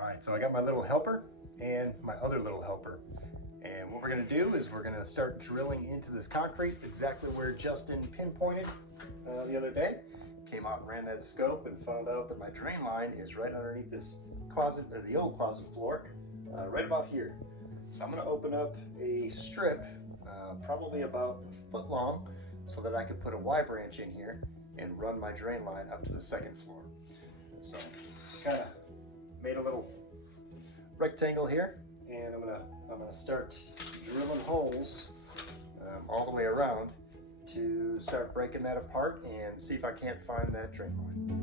All right, so I got my little helper and my other little helper. And what we're gonna do is we're gonna start drilling into this concrete exactly where Justin pinpointed the other day. Came out and ran that scope and found out that my drain line is right underneath this closet, or the old closet floor, right about here. So I'm gonna open up a strip, probably about a foot long, so that I can put a Y branch in here and run my drain line up to the second floor. So kind of made a little rectangle here, and I'm gonna start drilling holes all the way around to start breaking that apart and see if I can't find that drain line.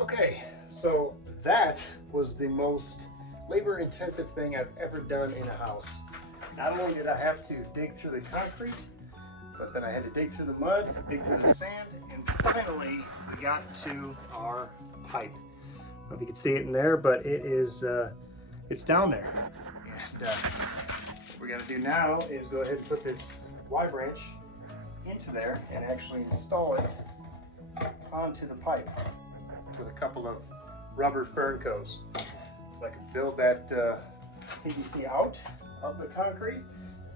Okay, so that was the most labor-intensive thing I've ever done in a house. Not only did I have to dig through the concrete, but then I had to dig through the mud, dig through the sand, and finally we got to our pipe. I don't know if you can see it in there, but it is, it's down there. And what we gotta do now is go ahead and put this Y branch into there and actually install it onto the pipe with a couple of rubber Ferncos. So I can build that PVC out of the concrete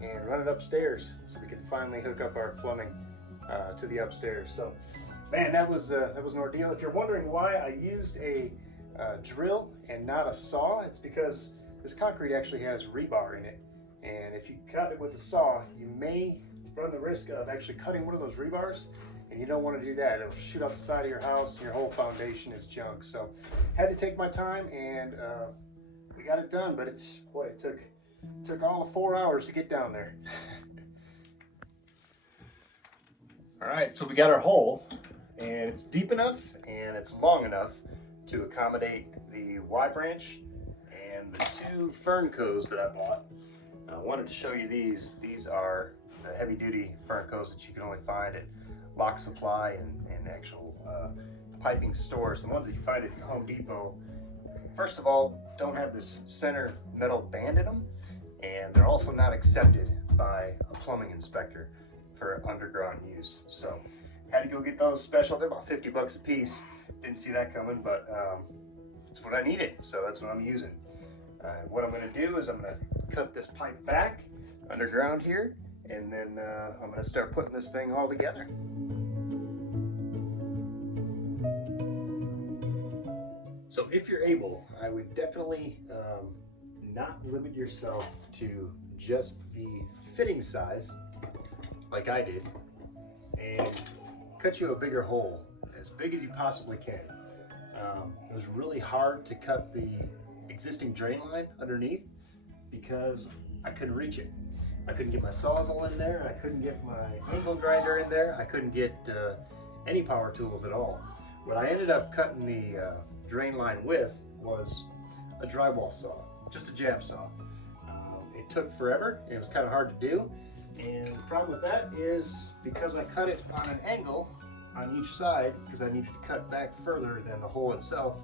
and run it upstairs so we can finally hook up our plumbing to the upstairs. So man, that was an ordeal. If you're wondering why I used a drill and not a saw, it's because this concrete actually has rebar in it. And if you cut it with a saw, you may run the risk of actually cutting one of those rebars, and you don't want to do that. It'll shoot out the side of your house and your whole foundation is junk. So had to take my time, and we got it done, but it's, boy, it took all of 4 hours to get down there. All right, so we got our hole, and it's deep enough and it's long enough to accommodate the Y branch and the 2 Ferncos that I bought. I wanted to show you these. These are the heavy duty Ferncos that you can only find at Lock Supply and actual piping stores. The ones that you find at Home Depot, first of all, don't have this center metal band in them, and they're also not accepted by a plumbing inspector for underground use. So had to go get those special. They're about 50 bucks a piece. Didn't see that coming, but it's what I needed, so that's what I'm using. What I'm going to do is I'm going to cut this pipe back underground here, and then I'm going to start putting this thing all together. So if you're able, I would definitely not limit yourself to just the fitting size like I did, and cut you a bigger hole, as big as you possibly can. It was really hard to cut the existing drain line underneath because I couldn't reach it. I couldn't get my Sawzall in there, I couldn't get my angle grinder in there, I couldn't get any power tools at all. What I ended up cutting the drain line with was a drywall saw, just a jab saw. It took forever, it was kind of hard to do, and the problem with that is because I cut it on an angle on each side, because I needed to cut back further than the hole itself,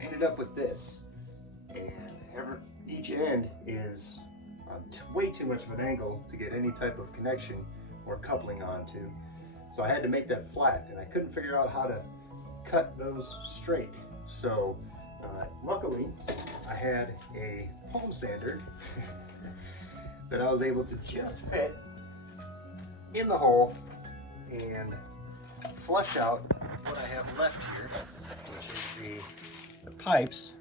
I ended up with this. And each end is way too much of an angle to get any type of connection or coupling onto. So I had to make that flat, and I couldn't figure out how to cut those straight. So luckily I had a palm sander that I was able to just fit in the hole and flush out what I have left here, which is the pipes,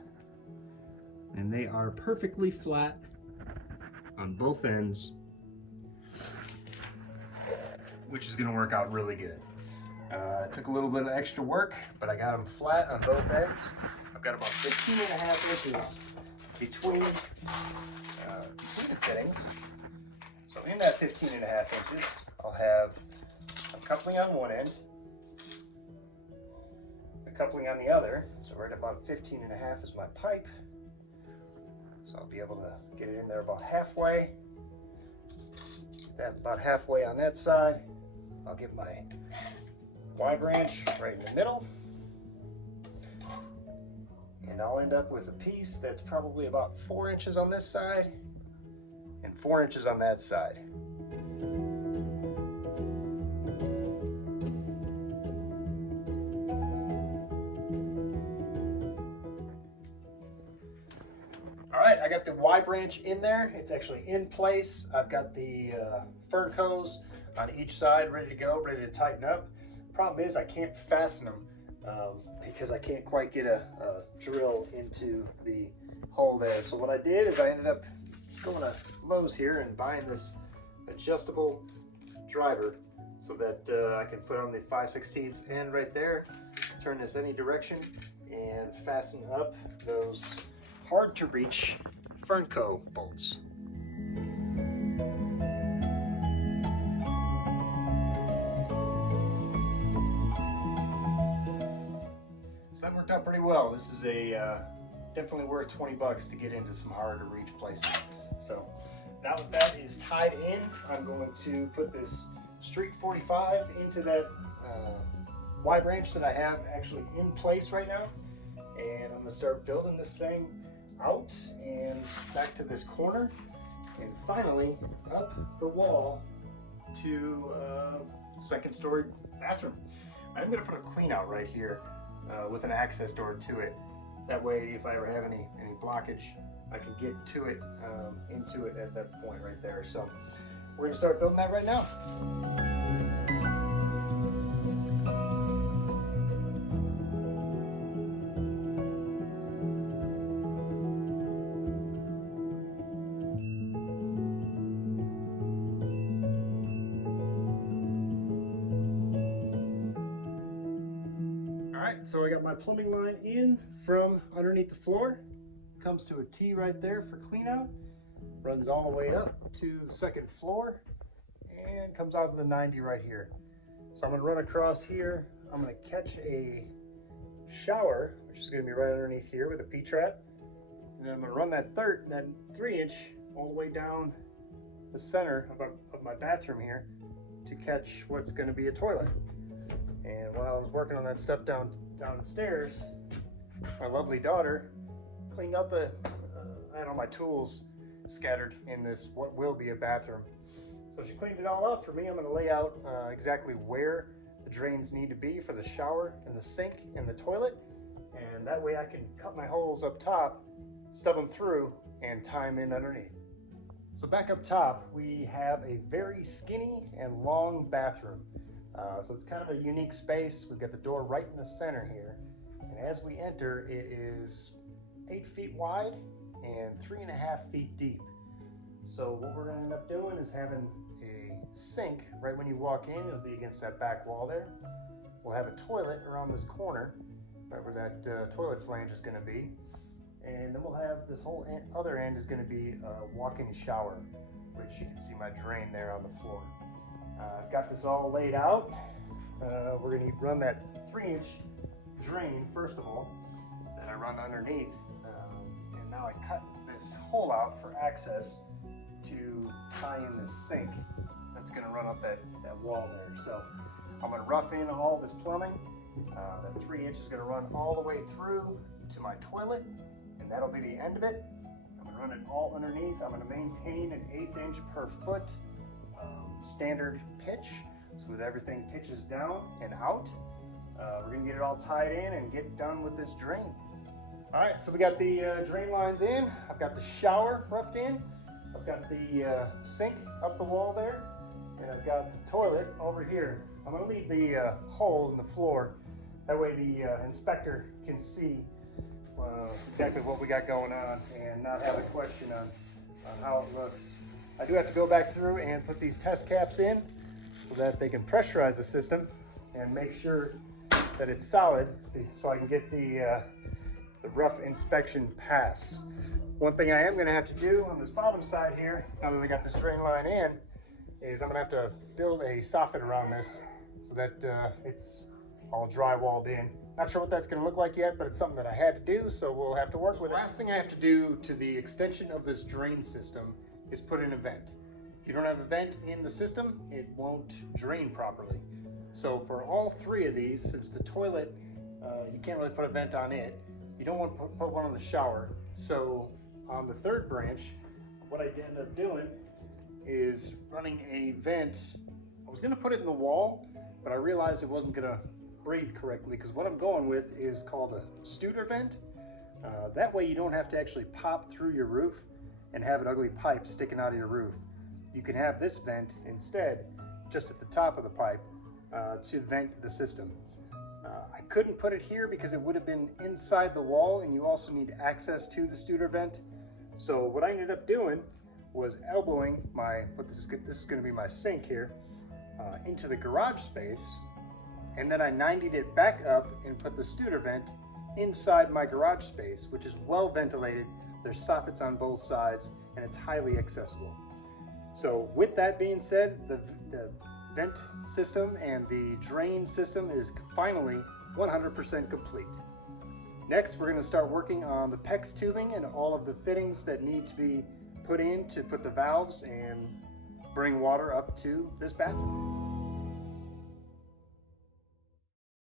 and they are perfectly flat on both ends, which is going to work out really good. It took a little bit of extra work, but I got them flat on both ends. I've got about 15.5 inches between the fittings. So in that 15.5 inches, I'll have a coupling on one end, coupling on the other. So right about 15.5 is my pipe. So I'll be able to get it in there about halfway. That about halfway on that side. I'll get my Y branch right in the middle. And I'll end up with a piece that's probably about 4 inches on this side and 4 inches on that side. All right, I got the Y branch in there. It's actually in place. I've got the fern cones on each side ready to go, ready to tighten up. Problem is I can't fasten them because I can't quite get a drill into the hole there. So what I did is I ended up going to Lowe's here and buying this adjustable driver so that I can put on the 5/16 end right there, turn this any direction, and fasten up those hard to reach Fernco bolts. So that worked out pretty well. This is definitely worth 20 bucks to get into some hard to reach places. So now that that is tied in, I'm going to put this Street 45 into that Y branch that I have actually in place right now. And I'm gonna start building this thing out and back to this corner, and finally up the wall to second story bathroom. I'm gonna put a clean out right here with an access door to it. That way, if I ever have any blockage, I can get to it, into it at that point right there. So we're gonna start building that right now. So I got my plumbing line in from underneath the floor, comes to a T right there for clean out, runs all the way up to the second floor, and comes out to the 90 right here. So I'm gonna run across here, I'm gonna catch a shower, which is gonna be right underneath here with a P-trap, and then I'm gonna run that 3-inch all the way down the center of my bathroom here to catch what's gonna be a toilet. And while I was working on that stuff downstairs, my lovely daughter cleaned out I had all my tools scattered in this, what will be a bathroom. So she cleaned it all up for me. I'm gonna lay out exactly where the drains need to be for the shower and the sink and the toilet. And that way I can cut my holes up top, stub them through, and tie them in underneath. So back up top, we have a very skinny and long bathroom. So it's kind of a unique space. We've got the door right in the center here. And as we enter, it is 8 feet wide and 3.5 feet deep. So what we're gonna end up doing is having a sink right when you walk in. It'll be against that back wall there. We'll have a toilet around this corner, right where that toilet flange is gonna be. And then we'll have this whole other end is gonna be a walk-in shower, which you can see my drain there on the floor. I've got this all laid out. We're going to run that 3-inch drain first of all, that I run underneath, and now I cut this hole out for access to tie in this sink that's going to run up that wall there. So I'm going to rough in all this plumbing. That 3-inch is going to run all the way through to my toilet, and that'll be the end of it. I'm going to run it all underneath. I'm going to maintain an 1/8 inch per foot standard pitch so that everything pitches down and out. We're gonna get it all tied in and get done with this drain. All right, so we got the drain lines in. I've got the shower roughed in. I've got the sink up the wall there, and I've got the toilet over here. I'm gonna leave the hole in the floor. That way the inspector can see exactly what we got going on and not have a question on how it looks. I do have to go back through and put these test caps in so that they can pressurize the system and make sure that it's solid so I can get the rough inspection pass. One thing I am going to have to do on this bottom side here, now that I got this drain line in, is I'm going to have to build a soffit around this so that it's all drywalled in. Not sure what that's going to look like yet, but it's something that I had to do, so we'll have to work with it. The last thing I have to do to the extension of this drain system is put in a vent. If you don't have a vent in the system, it won't drain properly. So for all three of these, since the toilet, you can't really put a vent on it, you don't want to put one on the shower. So on the third branch, what I ended up doing is running a vent. I was going to put it in the wall, but I realized it wasn't going to breathe correctly, because what I'm going with is called a Studer vent. That way you don't have to actually pop through your roof and have an ugly pipe sticking out of your roof. You can have this vent instead just at the top of the pipe to vent the system. I couldn't put it here because it would have been inside the wall, and you also need access to the Studer vent. So what I ended up doing was elbowing this is going to be my sink here, into the garage space, and then I 90'd it back up and put the Studer vent inside my garage space, which is well ventilated. There's soffits on both sides, and it's highly accessible. So with that being said, the vent system and the drain system is finally 100% complete. Next, we're going to start working on the PEX tubing and all of the fittings that need to be put in to put the valves and bring water up to this bathroom.